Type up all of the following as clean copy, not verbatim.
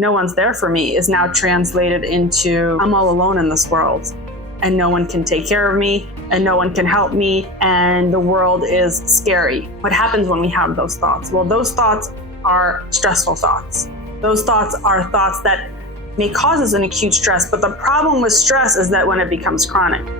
no one's there for me is now translated into I'm all alone in this world and no one can take care of me and no one can help me and the world is scary. What happens when we have those thoughts? Well, those thoughts are stressful thoughts. Those thoughts are thoughts that may cause us an acute stress, but the problem with stress is that when it becomes chronic.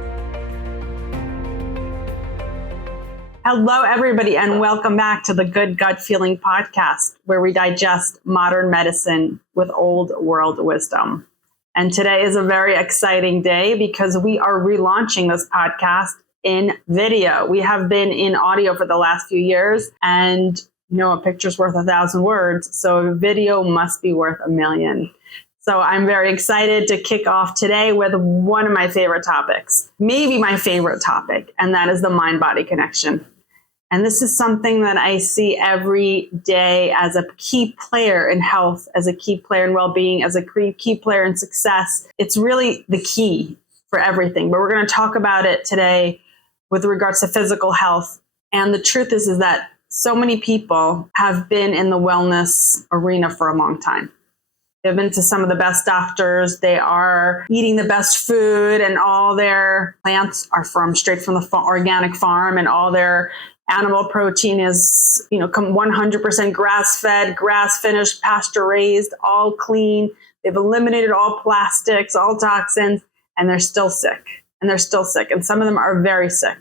Hello, everybody, and welcome back to the Good Gut Feeling podcast, where we digest modern medicine with old world wisdom. And today is a very exciting day because we are relaunching this podcast in video. We have been in audio for the last few years, and you know, a picture's worth 1,000 words, so a video must be worth 1,000,000. So I'm very excited to kick off today with one of my favorite topics, maybe my favorite topic, and that is the mind-body connection. And this is something that I see every day as a key player in health, as a key player in well-being, as a key player in success. It's really the key for everything. But we're going to talk about it today with regards to physical health. And the truth is that so many people have been in the wellness arena for a long time. They've been to some of the best doctors. They are eating the best food, and all their plants are straight from the organic farm, and all their animal protein is, 100% grass-fed, grass-finished, pasture-raised, all clean. They've eliminated all plastics, all toxins, and they're still sick. And some of them are very sick.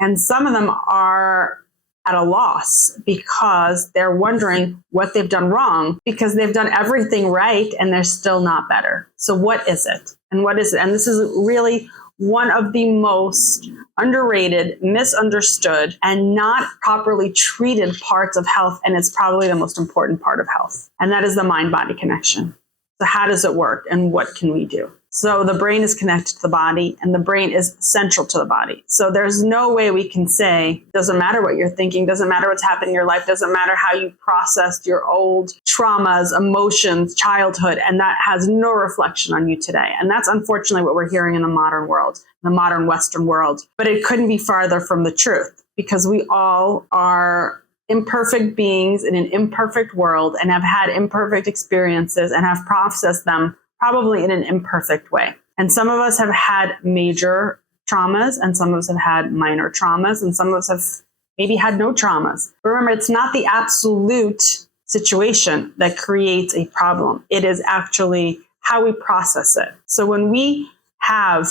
And some of them are at a loss because they're wondering what they've done wrong because they've done everything right and they're still not better. So what is it? And what is it? And this is really one of the most underrated, misunderstood, and not properly treated parts of health. And it's probably the most important part of health. And that is the mind-body connection. So how does it work and what can we do? So the brain is connected to the body and the brain is central to the body. So there's no way we can say, doesn't matter what you're thinking, doesn't matter what's happened in your life, doesn't matter how you processed your old traumas, emotions, childhood, and that has no reflection on you today. And that's unfortunately what we're hearing in the modern world, the modern Western world. But it couldn't be farther from the truth because we all are imperfect beings in an imperfect world and have had imperfect experiences and have processed them probably in an imperfect way. And some of us have had major traumas and some of us have had minor traumas and some of us have maybe had no traumas. But remember, it's not the absolute situation that creates a problem. It is actually how we process it. So when we have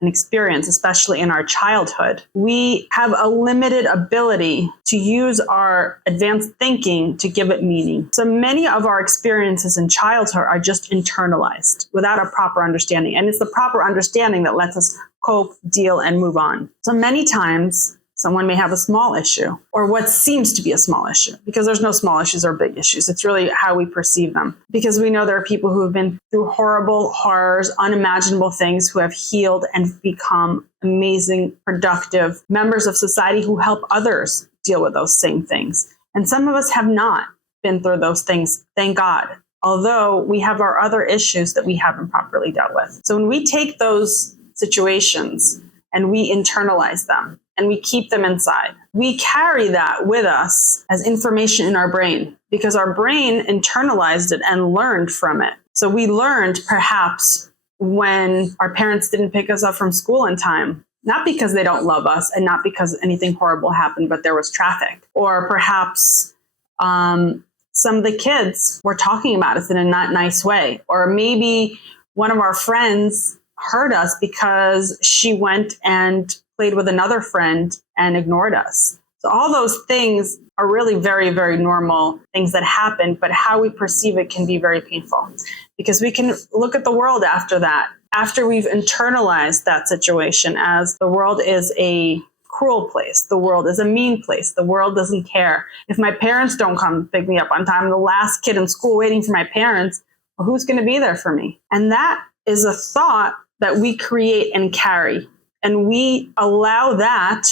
an experience, especially in our childhood, we have a limited ability to use our advanced thinking to give it meaning. So many of our experiences in childhood are just internalized without a proper understanding. And it's the proper understanding that lets us cope, deal, and move on. So many times, someone may have a small issue or what seems to be a small issue because there's no small issues or big issues. It's really how we perceive them because we know there are people who have been through horrible horrors, unimaginable things who have healed and become amazing, productive members of society who help others deal with those same things. And some of us have not been through those things, thank God, although we have our other issues that we haven't properly dealt with. So when we take those situations and we internalize them, and we keep them inside, we carry that with us as information in our brain because our brain internalized it and learned from it. So we learned perhaps when our parents didn't pick us up from school in time, not because they don't love us and not because anything horrible happened, but there was traffic. Or perhaps some of the kids were talking about us in a not nice way. Or maybe one of our friends hurt us because she went and played with another friend and ignored us. So all those things are really very, very normal things that happen, but how we perceive it can be very painful because we can look at the world after that, after we've internalized that situation as the world is a cruel place. The world is a mean place. The world doesn't care. If my parents don't come pick me up on time, I'm the last kid in school waiting for my parents, well, who's going to be there for me? And that is a thought that we create and carry. And we allow that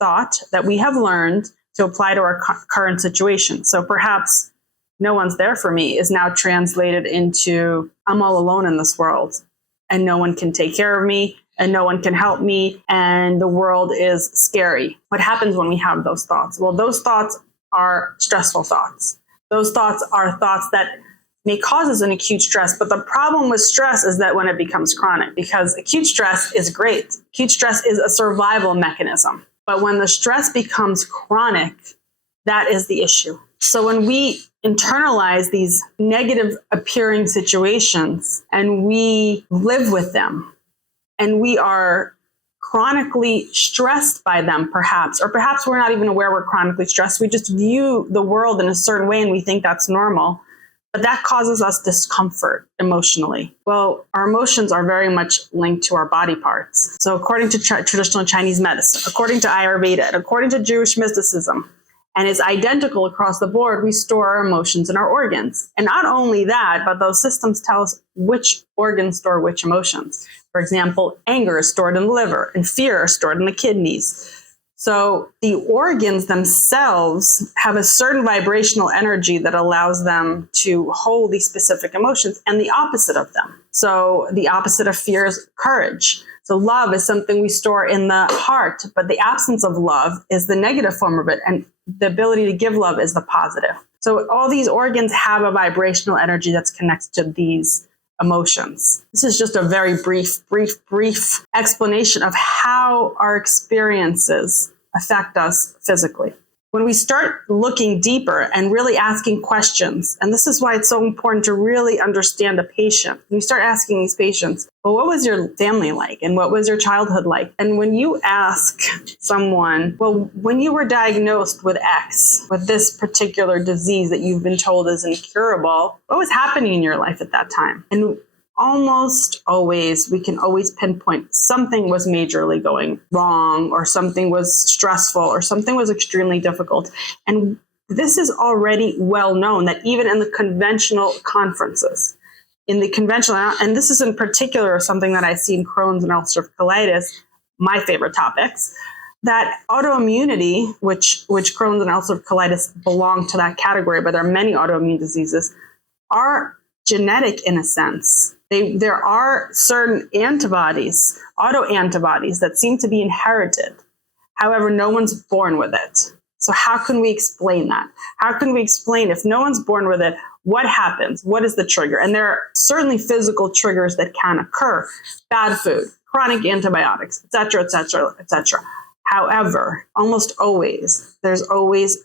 thought that we have learned to apply to our current situation. So perhaps no one's there for me is now translated into I'm all alone in this world and no one can take care of me and no one can help me and the world is scary. What happens when we have those thoughts? Well, those thoughts are stressful thoughts. Those thoughts are thoughts that may cause us an acute stress. But the problem with stress is that when it becomes chronic, because acute stress is great. Acute stress is a survival mechanism. But when the stress becomes chronic, that is the issue. So when we internalize these negative appearing situations and we live with them and we are chronically stressed by them, perhaps, or perhaps we're not even aware we're chronically stressed. We just view the world in a certain way and we think that's normal. But that causes us discomfort emotionally. Well, our emotions are very much linked to our body parts. So according to traditional Chinese medicine, according to Ayurveda, and according to Jewish mysticism, and it's identical across the board, we store our emotions in our organs. And not only that, but those systems tell us which organs store which emotions. For example, anger is stored in the liver and fear is stored in the kidneys. So the organs themselves have a certain vibrational energy that allows them to hold these specific emotions and the opposite of them. So the opposite of fear is courage. So love is something we store in the heart, but the absence of love is the negative form of it. And the ability to give love is the positive. So all these organs have a vibrational energy that's connected to these emotions. This is just a very brief explanation of how our experiences affect us physically. When we start looking deeper and really asking questions, and this is why it's so important to really understand a patient. When you start asking these patients, well, what was your family like? And what was your childhood like? And when you ask someone, well, when you were diagnosed with X, with this particular disease that you've been told is incurable, what was happening in your life at that time? And almost always, we can always pinpoint something was majorly going wrong, or something was stressful, or something was extremely difficult. And this is already well known that even in the conventional conferences, and this is in particular something that I see in Crohn's and ulcerative colitis, my favorite topics, that autoimmunity, which Crohn's and ulcerative colitis belong to that category, but there are many autoimmune diseases, are genetic in a sense. There are certain antibodies, autoantibodies, that seem to be inherited. However, no one's born with it. So how can we explain that? How can we explain if no one's born with it, what happens? What is the trigger? And there are certainly physical triggers that can occur. Bad food, chronic antibiotics, et cetera, et cetera, et cetera. However, almost always, there's always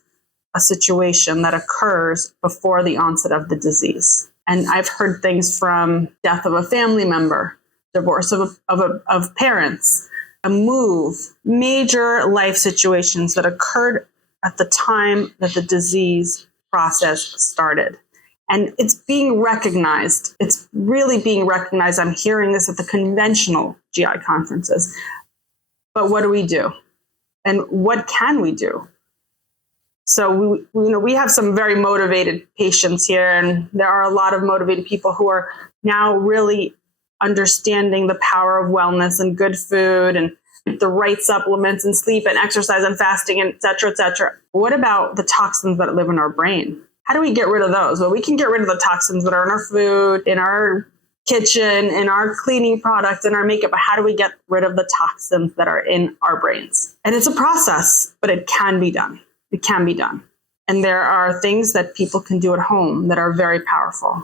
a situation that occurs before the onset of the disease. And I've heard things from death of a family member, divorce of parents, a move, major life situations that occurred at the time that the disease process started. And it's being recognized. It's really being recognized. I'm hearing this at the conventional GI conferences. But what do we do? And what can we do? So we have some very motivated patients here, and there are a lot of motivated people who are now really understanding the power of wellness and good food and the right supplements and sleep and exercise and fasting and et cetera, et cetera. What about the toxins that live in our brain? How do we get rid of those? Well, we can get rid of the toxins that are in our food, in our kitchen, in our cleaning products, in our makeup. But how do we get rid of the toxins that are in our brains? And it's a process, but it can be done. It can be done. And there are things that people can do at home that are very powerful.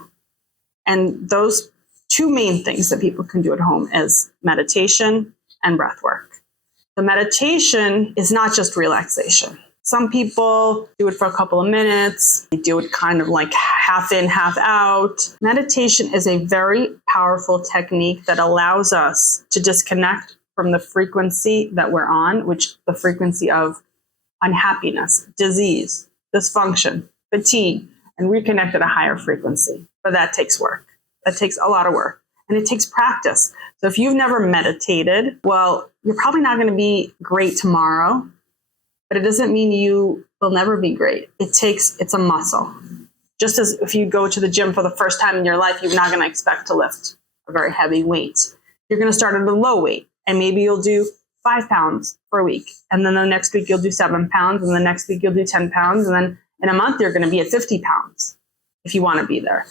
And those two main things that people can do at home is meditation and breath work. The meditation is not just relaxation. Some people do it for a couple of minutes. They do it kind of like half in, half out. Meditation is a very powerful technique that allows us to disconnect from the frequency that we're on, which the frequency of unhappiness, disease, dysfunction, fatigue, and reconnect at a higher frequency. But that takes work. That takes a lot of work. And it takes practice. So if you've never meditated, well, you're probably not going to be great tomorrow, but it doesn't mean you will never be great. It's a muscle. Just as if you go to the gym for the first time in your life, you're not going to expect to lift a very heavy weight. You're going to start at a low weight, and maybe you'll do 5 pounds for a week. And then the next week you'll do 7 pounds. And the next week you'll do 10 pounds. And then in a month, you're going to be at 50 pounds if you want to be there.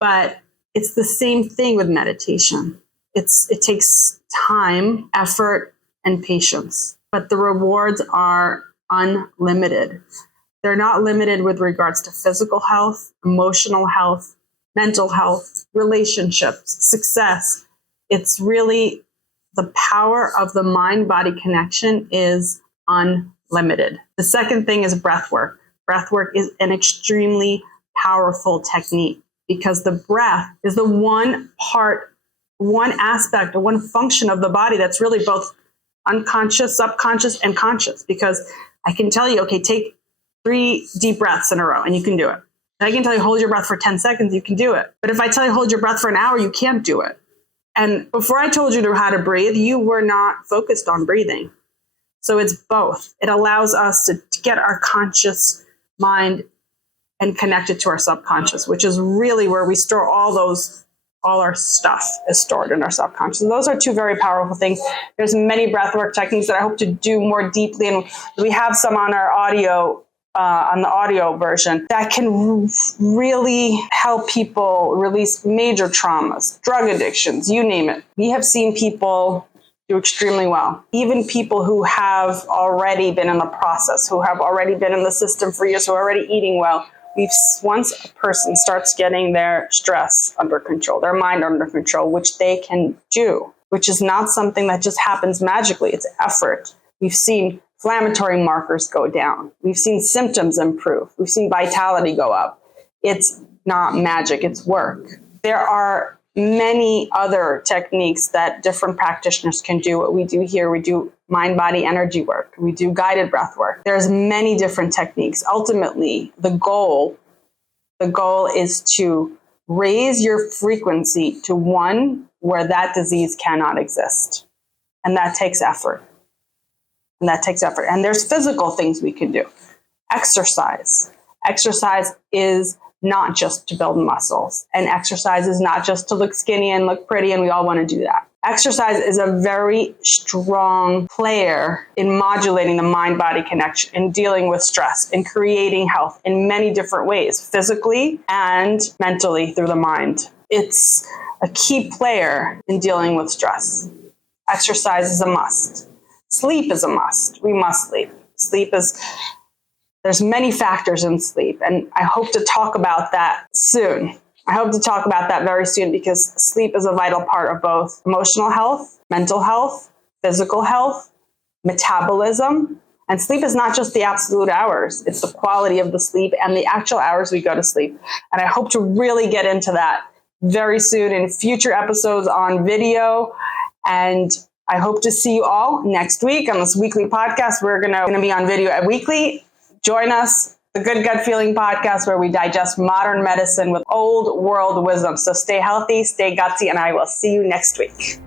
But it's the same thing with meditation. It takes time, effort, and patience. But the rewards are unlimited. They're not limited with regards to physical health, emotional health, mental health, relationships, success. It's really the power of the mind-body connection is unlimited. The second thing is breath work. Breath work is an extremely powerful technique because the breath is the one aspect, or one function of the body that's really both unconscious, subconscious, and conscious. Because I can tell you, okay, take 3 deep breaths in a row and you can do it. I can tell you hold your breath for 10 seconds, you can do it. But if I tell you hold your breath for an hour, you can't do it. And before I told you how to breathe, you were not focused on breathing. So it's both. It allows us to get our conscious mind and connect it to our subconscious, which is really where we store all our stuff is stored in our subconscious. And those are 2 very powerful things. There's many breathwork techniques that I hope to do more deeply. And we have some on our audio, on the audio version that can really help people release major traumas, drug addictions, you name it. We have seen people do extremely well. Even people who have already been in the process, who have already been in the system for years, who are already eating well. Once a person starts getting their stress under control, their mind under control, which they can do, which is not something that just happens magically, it's effort. We've seen inflammatory markers go down. We've seen symptoms improve. We've seen vitality go up. It's not magic, it's work. There are many other techniques that different practitioners can do. What we do here, we do mind-body energy work. We do guided breath work. There's many different techniques. Ultimately, the goal is to raise your frequency to one where that disease cannot exist. And that takes effort. And there's physical things we can do. Exercise. Exercise is not just to build muscles. And exercise is not just to look skinny and look pretty, and we all want to do that. Exercise is a very strong player in modulating the mind-body connection, in dealing with stress, in creating health in many different ways, physically and mentally through the mind. It's a key player in dealing with stress. Exercise is a must. Sleep is a must. We must sleep. There's many factors in sleep, and I hope to talk about that soon. I hope to talk about that very soon because sleep is a vital part of both emotional health, mental health, physical health, metabolism. And sleep is not just the absolute hours, it's the quality of the sleep and the actual hours we go to sleep. And I hope to really get into that very soon in future episodes on video. And I hope to see you all next week on this weekly podcast. We're gonna be on video weekly. Join us, the Good Gut Feeling podcast, where we digest modern medicine with old world wisdom. So stay healthy, stay gutsy, and I will see you next week.